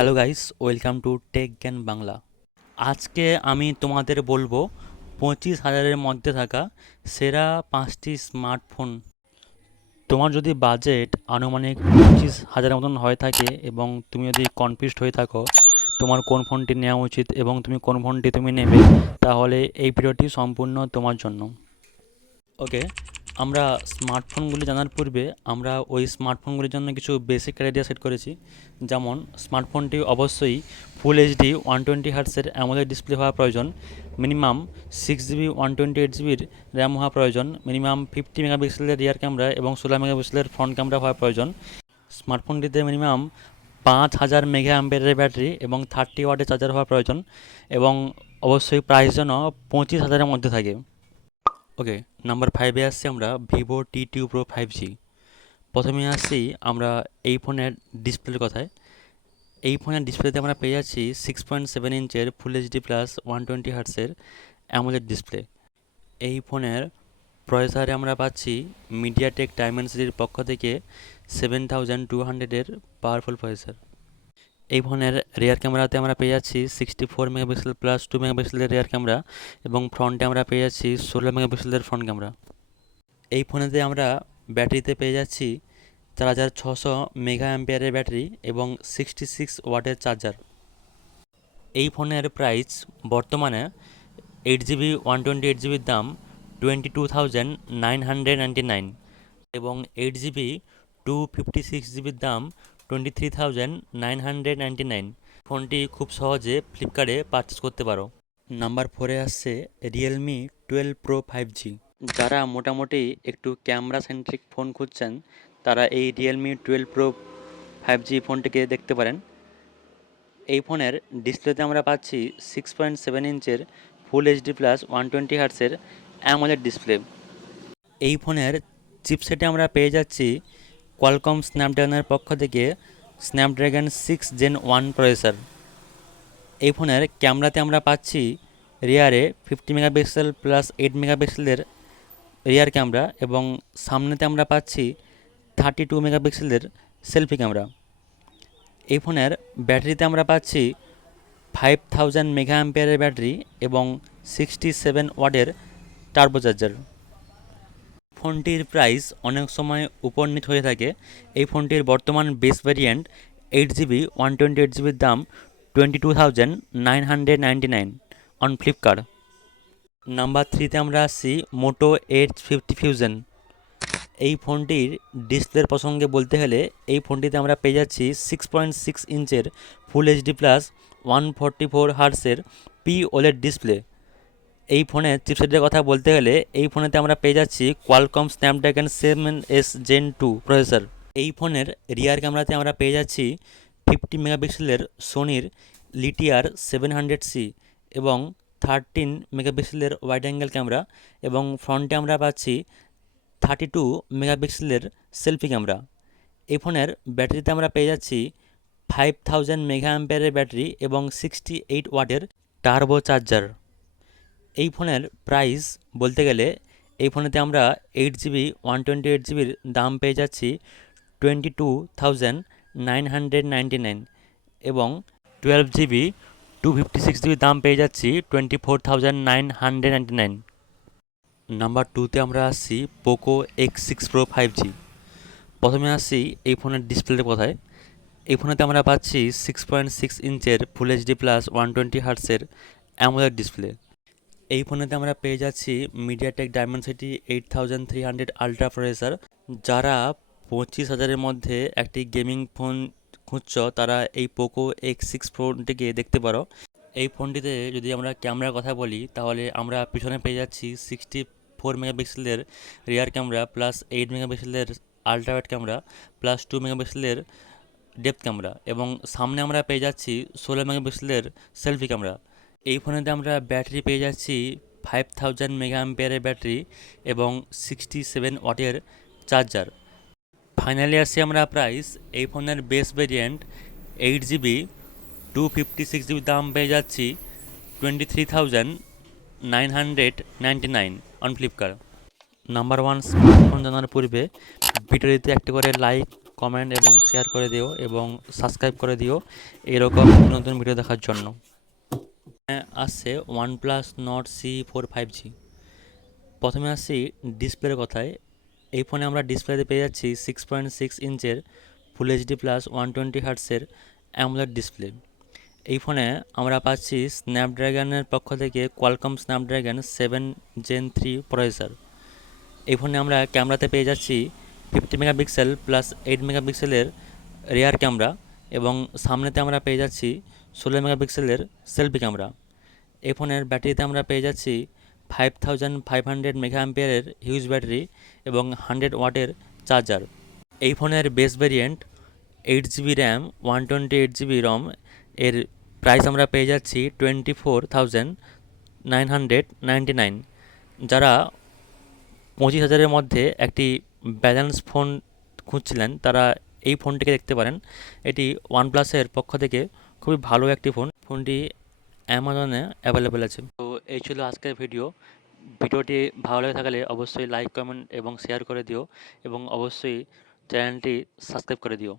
Hello guys, welcome to tech Gyan Bangla. আজকে আমি তোমাদের বলবো 25,000-এর মধ্যে থাকা সেরা 5টি স্মার্টফোন। তোমার যদি বাজেট আনুমানিক 25,000-এর মতন হয়ে থাকে এবং তুমি যদি কনফিউজড হয়ে থাকো তোমার কোন ফোনটি নেওয়া উচিত এবং কোন ফোনটি তুমি নেবে, তাহলে এই ভিডিওটি সম্পূর্ণ তোমার জন্য। ওকে, আমরা স্মার্টফোনগুলি জানার পূর্বে আমরা ওই স্মার্টফোনগুলির জন্য কিছু বেসিক ক্রাইটেরিয়া সেট করেছি। যেমন স্মার্টফোনটি অবশ্যই ফুল এইচডি 120 হার্টসের অ্যামোলেড ডিসপ্লে হওয়া প্রয়োজন, মিনিমাম 6 জিবি 128 জিবির র্যাম হওয়া প্রয়োজন, মিনিমাম 50 মেগাপিক্সেলের রিয়ার ক্যামেরা এবং 16 মেগাপিক্সেলের ফ্রন্ট ক্যামেরা হওয়া প্রয়োজন। স্মার্টফোনটিতে মিনিমাম 5,000 মেগা অ্যাম্পিয়ারের ব্যাটারি এবং 30 ওয়াটের চার্জার হওয়া প্রয়োজন এবং অবশ্যই প্রাইস যেন 25,000-এর মধ্যে থাকে। ওকে, নাম্বার 5-এ আসছি আমরা ভিভো T2 Pro 5G। প্রথমে আসছি আমরা এই ফোনের ডিসপ্লের কথায়। এই ফোনের ডিসপ্লেতে আমরা পেয়ে যাচ্ছি 6.7 ইঞ্চের ফুল এইচডি প্লাস 120 হার্টসের অ্যামোলেড ডিসপ্লে। এই ফোনের প্রসেসরে আমরা পাচ্ছি মিডিয়াটেক ডায়মেনসিটির পক্ষ থেকে 7200-এর পাওয়ারফুল প্রসেসর। এই ফোনের রিয়ার ক্যামেরাতে আমরা পেয়ে যাচ্ছি 64 মেগাপিক্সেল প্লাস 2 মেগাপিক্সেলের রিয়ার ক্যামেরা এবং ফ্রন্টে আমরা পেয়ে যাচ্ছি 16 মেগাপিক্সেলের ফ্রন্ট ক্যামেরা। এই ফোনেতে আমরা ব্যাটারিতে পেয়ে যাচ্ছি 4,600 মেগা অ্যাম্পিয়ারের ব্যাটারি এবং 66 ওয়াটের চার্জার। এই ফোনের প্রাইস বর্তমানে 8 জিবি 128 জিবির দাম 22,999 এবং 8 জিবি 256 জিবির দাম 23,999। ফোনটি খুব সহজে ফ্লিপকার্টে পারচেস করতে পারো। নাম্বার 4-এ আসছে রিয়েলমি 12 Pro 5G। যারা মোটামুটি একটু ক্যামেরা সেন্ট্রিক ফোন খুঁজছেন তারা এই রিয়েলমি 12 Pro 5G ফোনটিকে দেখতে পারেন। এই ফোনের ডিসপ্লেতে আমরা পাচ্ছি 6.7 ইঞ্চের ফুল এইচডি প্লাস 120 হার্টসের অ্যামোলেড ডিসপ্লে। এই ফোনের চিপসেটে আমরা পেয়ে যাচ্ছি কোয়ালকম স্ন্যাপড্রাগনের পক্ষ থেকে স্ন্যাপড্রাগন 6 Gen 1 প্রসেসর। এই ফোনের ক্যামেরাতে আমরা পাচ্ছি রিয়ারে 50 মেগাপিক্সেল প্লাস 8 মেগাপিক্সেলের রিয়ার ক্যামেরা এবং সামনেতে আমরা পাচ্ছি 32 মেগাপিক্সেলের সেলফি ক্যামেরা। এই ফোনের ব্যাটারিতে আমরা পাচ্ছি 5,000 মেগা অ্যাম্পিয়ারের ব্যাটারি এবং 67 ওয়াটের টার্বো চার্জার। ফোনটির প্রাইস অনেক সময় উপর নিচ হয়ে থাকে। এই ফোনটির বর্তমান বেস ভ্যারিয়েন্ট 8 জিবি 128 জিবির দাম 22,999 অন ফ্লিপকার্ট। নাম্বার 3-তে আমরা আসছি মোটো H50 ফিউশন। এই ফোনটির ডিসপ্লের প্রসঙ্গে বলতে গেলে এই ফোনটিতে আমরা পেয়ে যাচ্ছি 6.6 ইঞ্চের ফুল এইচডি প্লাস 144 হার্টসের OLED ডিসপ্লে। এই ফোনের চিপসেটের কথা বলতে গেলে এই ফোনেতে আমরা পেয়ে যাচ্ছি Qualcomm Snapdragon 7S Gen 2 processor. এই ফোনের রিয়ার ক্যামেরাতে আমরা পেয়ে যাচ্ছি 50 মেগাপিক্সেলের সোনির লিটিয়ার 700C এবং 13 মেগাপিক্সেলের ওয়াইড অ্যাঙ্গেল ক্যামেরা এবং ফ্রন্টে আমরা পাচ্ছি 32 মেগাপিক্সেলের সেলফি ক্যামেরা। এই ফোনের ব্যাটারিতে আমরা পেয়ে যাচ্ছি 5,000 মেগা অ্যাম্পিয়ারের ব্যাটারি এবং 68 ওয়াটের টার্বো চার্জার। এই ফোনের প্রাইস বলতে গেলে এই ফোনেতে আমরা 8 জিবি 128 জিবির দাম পেয়ে যাচ্ছি 22,999 এবং 12 জিবি 256 জিবির দাম পেয়ে যাচ্ছি 24,999। নাম্বার 2-তে আমরা আসছি পোকো X6 Pro 5G। প্রথমে আসছি এই ফোনের ডিসপ্লের কথায়। এই ফোনেতে আমরা পাচ্ছি 6.6 ইঞ্চের ফুল এইচডি প্লাস 120 হার্টসের অ্যামোলেড ডিসপ্লে। এই ফোনেতে আমরা পেয়ে যাচ্ছি মিডিয়াটেক ডায়মেনসিটি 8300 আলট্রা প্রসেসর। যারা 25,000-এর মধ্যে একটি গেমিং ফোন খুঁজছ তারা এই পোকো X6 ফোনটিকে দেখতে পারো। এই ফোনটিতে যদি আমরা ক্যামেরার কথা বলি তাহলে আমরা পিছনে পেয়ে যাচ্ছি 64 মেগাপিক্সেলের রিয়ার ক্যামেরা প্লাস 8 মেগাপিক্সেলের আলট্রা ওয়াইড ক্যামেরা প্লাস 2 মেগাপিক্সেলের ডেপথ ক্যামেরা এবং সামনে আমরা পেয়ে যাচ্ছি 16 মেগাপিক্সেলের সেলফি ক্যামেরা। এই ফোনেতে আমরা ব্যাটারি পেয়ে যাচ্ছি 5,000 মেগা অ্যাম্পিয়ারের ব্যাটারি এবং 67 ওয়াটের চার্জার। ফাইনালি আসছি আমরা প্রাইস। এই ফোনের বেস ভেরিয়েন্ট 8 জিবি 256 জিবির দাম পেয়ে যাচ্ছি 23,999 অন ফ্লিপকার্ট। নাম্বার 1 স্মার্টফোন জানার পূর্বে ভিডিওটিতে একটি করে লাইক কমেন্ট এবং শেয়ার করে দিও এবং সাবস্ক্রাইব করে দিও এরকম নতুন ভিডিও দেখার জন্য। আসছে OnePlus Nord C4 5G। প্রথমে আসছি ডিসপ্লের কথায়। এই ফোনে আমরা ডিসপ্লেতে পেয়ে যাচ্ছি 6.6 ইঞ্চের ফুল এইচডি প্লাস 120 হার্টসের অ্যামোলেড ডিসপ্লে। এই ফোনে আমরা পাচ্ছি স্ন্যাপড্রাগনের পক্ষ থেকে কোয়ালকম স্ন্যাপড্রাগন 7 Gen 3 প্রসেসর। এই ফোনে আমরা ক্যামেরাতে পেয়ে যাচ্ছি 50 মেগাপিক্সেল প্লাস 8 মেগাপিক্সেলের রিয়ার ক্যামেরা এবং সামনেতে আমরা পেয়ে যাচ্ছি 16 মেগাপিক্সেলের সেলফি ক্যামেরা। এই ফোনের ব্যাটারিতে আমরা পেয়ে যাচ্ছি 5500 মেগা অ্যাম্পিয়ারের হিউজ ব্যাটারি এবং 100 ওয়াটের চার্জার। এই ফোনের base variant 8 GB RAM 128 GB ROM এর প্রাইস আমরা পেয়ে যাচ্ছি 24,999। যারা 25,000-এর মধ্যে একটি ব্যালেন্স ফোন খুঁজছিলেন তারা এই ফোনটিকে দেখতে পারেন। এটি ওয়ানপ্লাসের পক্ষ থেকে খুবই ভালো একটি ফোন। ফোনটি অ্যামাজনে অ্যাভেলেবেল আছে। তো এই ছিল আজকের ভিডিও। ভিডিওটি ভালো লেগে থাকলে অবশ্যই লাইক কমেন্ট এবং শেয়ার করে দিও এবং অবশ্যই চ্যানেলটি সাবস্ক্রাইব করে দিও।